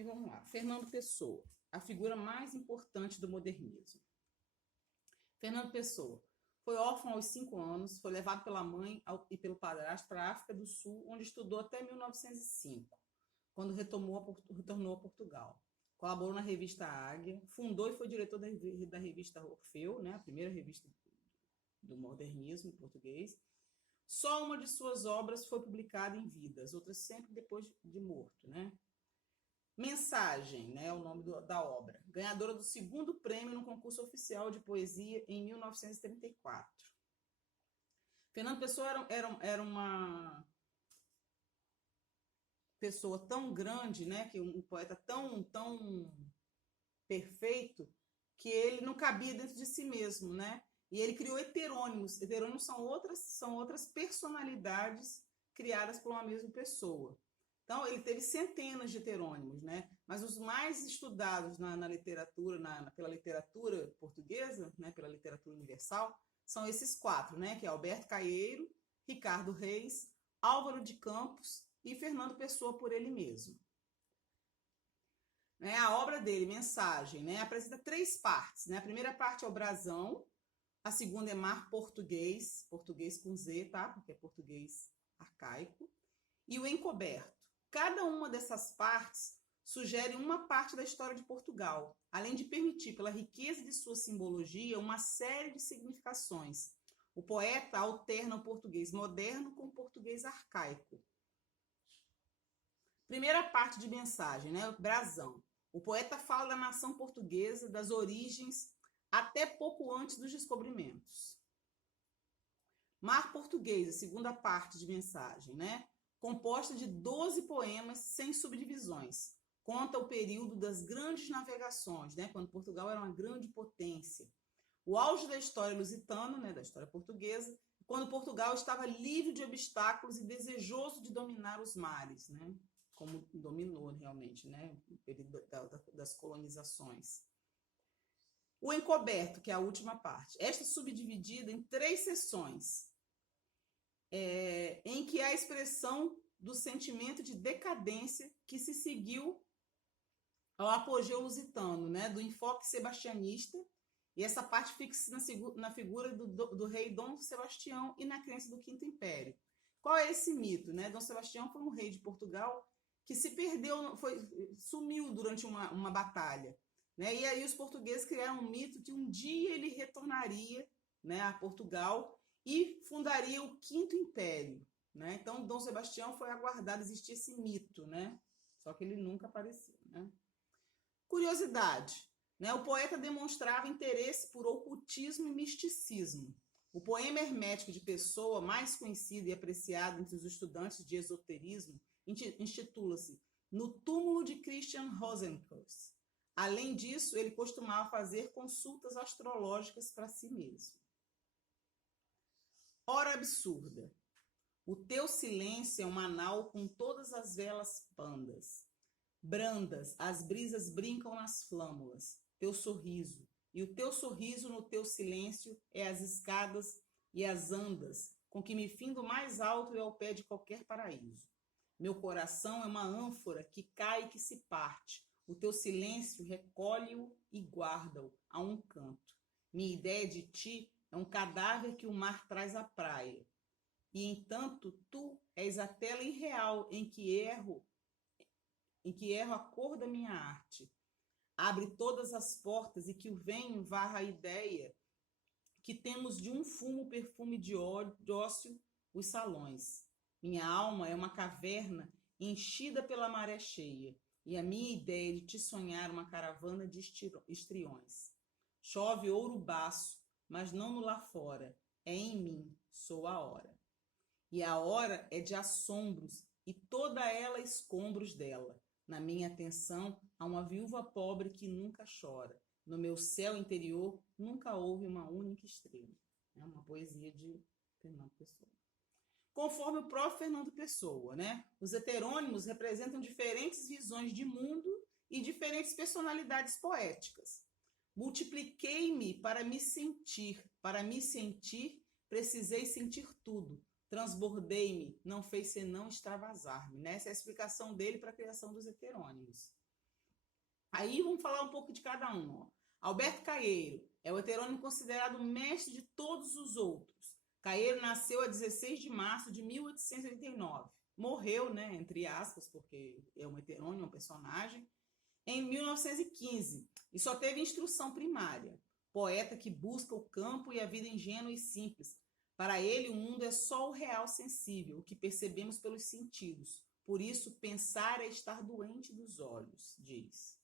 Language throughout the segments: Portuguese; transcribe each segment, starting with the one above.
E vamos lá. Fernando Pessoa, a figura mais importante do modernismo. Fernando Pessoa foi órfão aos 5 anos, foi levado pela mãe e pelo padrasto para a África do Sul, onde estudou até 1905, quando retornou a Portugal. Colaborou na revista Águia, fundou e foi diretor da revista Orfeu, né, a primeira revista do modernismo português. Só uma de suas obras foi publicada em vida, as outras sempre depois de morto, né? Mensagem, né, é o nome da obra. Ganhadora do 2º prêmio no concurso oficial de poesia em 1934. Fernando Pessoa era uma pessoa tão grande, né, que um poeta tão perfeito, que ele não cabia dentro de si mesmo, né? E ele criou heterônimos. Heterônimos são outras personalidades criadas por uma mesma pessoa. Então, ele teve centenas de heterônimos, né? Mas os mais estudados na literatura, pela literatura portuguesa, né? Pela literatura universal, são esses 4, né? Que é Alberto Caeiro, Ricardo Reis, Álvaro de Campos e Fernando Pessoa por ele mesmo. Né? A obra dele, Mensagem, né? Apresenta 3 partes, né? A primeira parte é o brasão, a segunda é mar português, português com Z, tá? Porque é português arcaico, e o encoberto. Cada uma dessas partes sugere uma parte da história de Portugal, além de permitir, pela riqueza de sua simbologia, uma série de significações. O poeta alterna o português moderno com o português arcaico. Primeira parte de Mensagem, né? O brasão. O poeta fala da nação portuguesa, das origens, até pouco antes dos descobrimentos. Mar Português, a segunda parte de Mensagem, né? Composta de 12 poemas sem subdivisões. Conta o período das grandes navegações, né? Quando Portugal era uma grande potência. O auge da história lusitana, né? Da história portuguesa, quando Portugal estava livre de obstáculos e desejoso de dominar os mares, né? Como dominou realmente, né? No período das colonizações. O encoberto, que é a última parte. Esta subdividida em 3 seções, em que há a expressão do sentimento de decadência que se seguiu ao apogeu lusitano, né? Do enfoque sebastianista, e essa parte fixa na figura do rei Dom Sebastião e na crença do Quinto Império. Qual é esse mito? Né? Dom Sebastião foi um rei de Portugal que se perdeu, sumiu durante uma batalha. Né? E aí os portugueses criaram um mito que um dia ele retornaria, né, a Portugal e fundaria o Quinto Império. Né? Então, Dom Sebastião foi aguardado, existia esse mito, né? Só que ele nunca apareceu. Né? Curiosidade. Né? O poeta demonstrava interesse por ocultismo e misticismo. O poema hermético de Pessoa, mais conhecido e apreciado entre os estudantes de esoterismo, intitula-se No Túmulo de Christian Rosenkreuz. Além disso, ele costumava fazer consultas astrológicas para si mesmo. Hora absurda. O teu silêncio é uma nau com todas as velas pandas. Brandas, as brisas brincam nas flâmulas. Teu sorriso. E o teu sorriso no teu silêncio é as escadas e as andas com que me findo mais alto e ao pé de qualquer paraíso. Meu coração é uma ânfora que cai e que se parte. O teu silêncio recolhe-o e guarda-o a um canto. Minha ideia de ti é um cadáver que o mar traz à praia. E, entanto, tu és a tela irreal em que erro a cor da minha arte. Abre todas as portas e que o venho varra a ideia que temos de um perfume de ócio os salões. Minha alma é uma caverna enchida pela maré cheia, e a minha ideia de te sonhar uma caravana de estriões. Chove ouro baço, mas não no lá fora, é em mim, sou a hora. E a hora é de assombros, e toda ela escombros dela. Na minha atenção há uma viúva pobre que nunca chora. No meu céu interior nunca houve uma única estrela. É uma poesia de Fernando Pessoa. Conforme o próprio Fernando Pessoa, né? Os heterônimos representam diferentes visões de mundo e diferentes personalidades poéticas. Multipliquei-me para me sentir. Para me sentir, precisei sentir tudo. Transbordei-me, não fez senão extravasar-me. Né? Essa é a explicação dele para a criação dos heterônimos. Aí vamos falar um pouco de cada um. Ó. Alberto Caeiro é o heterônimo considerado mestre de todos os outros. Caeiro nasceu a 16 de março de 1889. Morreu, né, entre aspas, porque é um heterônimo, um personagem, em 1915 e só teve instrução primária. Poeta que busca o campo e a vida ingênua e simples. Para ele, o mundo é só o real sensível, o que percebemos pelos sentidos. Por isso, pensar é estar doente dos olhos, diz.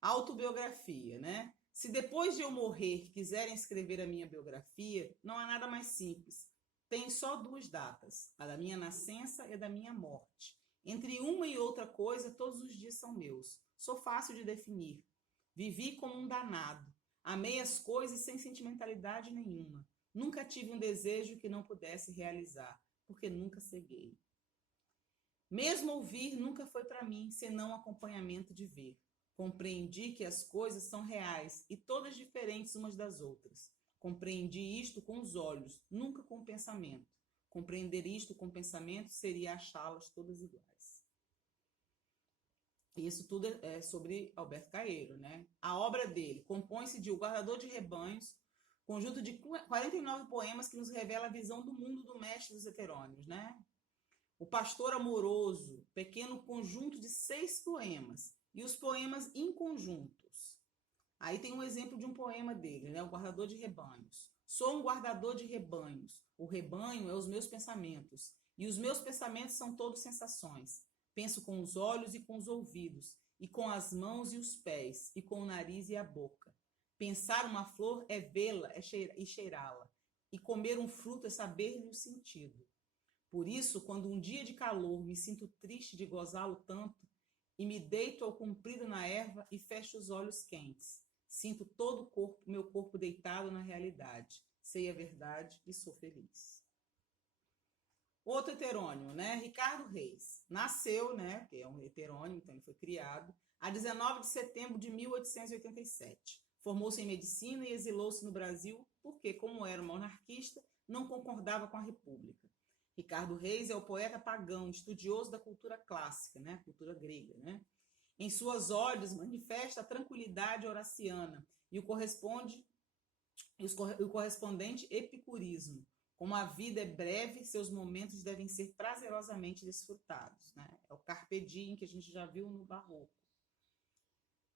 Autobiografia, né? Se depois de eu morrer quiserem escrever a minha biografia, não há nada mais simples. Tem só duas datas, a da minha nascença e a da minha morte. Entre uma e outra coisa, todos os dias são meus. Sou fácil de definir. Vivi como um danado. Amei as coisas sem sentimentalidade nenhuma. Nunca tive um desejo que não pudesse realizar, porque nunca ceguei. Mesmo ouvir nunca foi para mim, senão acompanhamento de ver. Compreendi que as coisas são reais e todas diferentes umas das outras. Compreendi isto com os olhos, nunca com o pensamento. Compreender isto com o pensamento seria achá-las todas iguais. Isso tudo é sobre Alberto Caeiro, né? A obra dele compõe-se de O Guardador de Rebanhos, conjunto de 49 poemas que nos revela a visão do mundo do mestre dos heterônimos, né? O Pastor Amoroso, pequeno conjunto de 6 poemas, e os poemas inconjuntos. Aí tem um exemplo de um poema dele, né? O Guardador de Rebanhos. Sou um guardador de rebanhos. O rebanho é os meus pensamentos, e os meus pensamentos são todos sensações. Penso com os olhos e com os ouvidos, e com as mãos e os pés, e com o nariz e a boca. Pensar uma flor é vê-la e cheirá-la, e comer um fruto é saber-lhe o sentido. Por isso, quando um dia de calor me sinto triste de gozá-lo tanto, e me deito ao comprido na erva e fecho os olhos quentes, sinto todo o corpo, meu corpo deitado na realidade. Sei a verdade e sou feliz. Outro heterônimo, né? Ricardo Reis. Nasceu, né? Que é um heterônimo, então ele foi criado, a 19 de setembro de 1887. Formou-se em medicina e exilou-se no Brasil porque, como era monarquista, não concordava com a República. Ricardo Reis é o poeta pagão, estudioso da cultura clássica, né? Cultura grega, né? Em suas odes manifesta a tranquilidade horaciana e o correspondente epicurismo. Como a vida é breve, seus momentos devem ser prazerosamente desfrutados, né? É o carpe diem que a gente já viu no barroco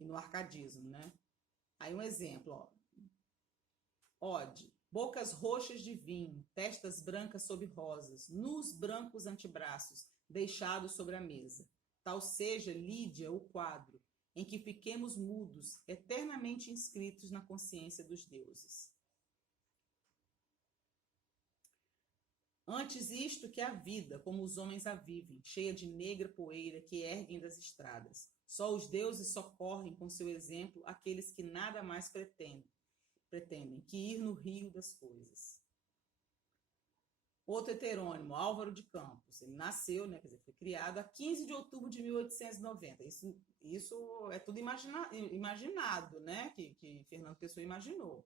e no arcadismo, né? Aí um exemplo, ó. Ode. Bocas roxas de vinho, testas brancas sob rosas, nus brancos antebraços, deixados sobre a mesa. Tal seja, Lídia, o quadro, em que fiquemos mudos, eternamente inscritos na consciência dos deuses. Antes isto que a vida, como os homens a vivem, cheia de negra poeira que erguem das estradas. Só os deuses socorrem com seu exemplo aqueles que nada mais pretendem que ir no rio das coisas. Outro heterônimo, Álvaro de Campos. Ele nasceu, né, quer dizer, foi criado a 15 de outubro de 1890. Isso é tudo imaginado, né, que Fernando Pessoa imaginou.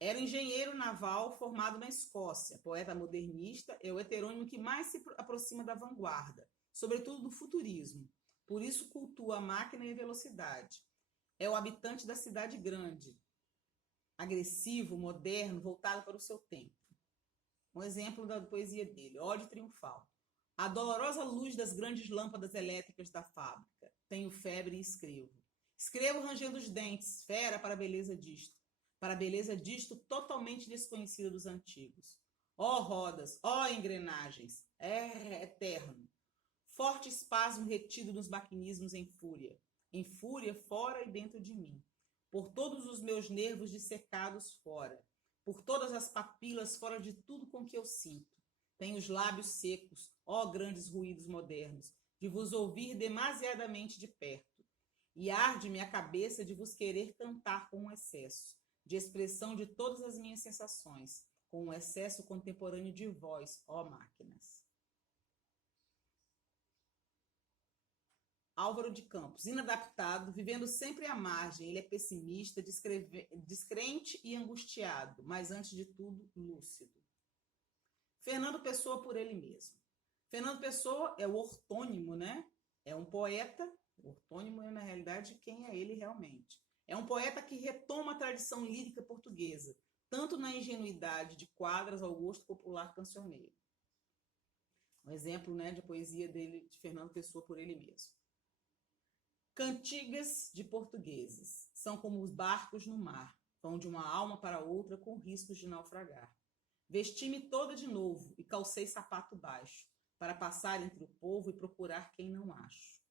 Era engenheiro naval formado na Escócia, poeta modernista, é o heterônimo que mais se aproxima da vanguarda, sobretudo do futurismo. Por isso cultua a máquina e a velocidade. É o habitante da cidade grande, agressivo, moderno, voltado para o seu tempo. Um exemplo da poesia dele, Ode Triunfal. A dolorosa luz das grandes lâmpadas elétricas da fábrica. Tenho febre e escrevo. Escrevo rangendo os dentes, fera para a beleza disto. Para a beleza disto totalmente desconhecida dos antigos. Ó rodas, ó engrenagens, é eterno. Forte espasmo retido nos maquinismos em fúria fora e dentro de mim. Por todos os meus nervos dissecados fora, por todas as papilas fora de tudo com que eu sinto. Tenho os lábios secos, ó grandes ruídos modernos, de vos ouvir demasiadamente de perto. E arde-me a cabeça de vos querer cantar com um excesso, de expressão de todas as minhas sensações, com um excesso contemporâneo de voz, ó máquinas. Álvaro de Campos, inadaptado, vivendo sempre à margem. Ele é pessimista, descrente e angustiado, mas, antes de tudo, lúcido. Fernando Pessoa por ele mesmo. Fernando Pessoa é o ortônimo, né? É um poeta O ortônimo é, na realidade, quem é ele realmente. É um poeta que retoma a tradição lírica portuguesa, tanto na ingenuidade de quadras ao gosto popular cancioneiro. Um exemplo, né, de poesia dele, de Fernando Pessoa, por ele mesmo. Cantigas de portugueses são como os barcos no mar, vão de uma alma para outra com riscos de naufragar. Vesti-me toda de novo e calcei sapato baixo, para passar entre o povo e procurar quem não acho.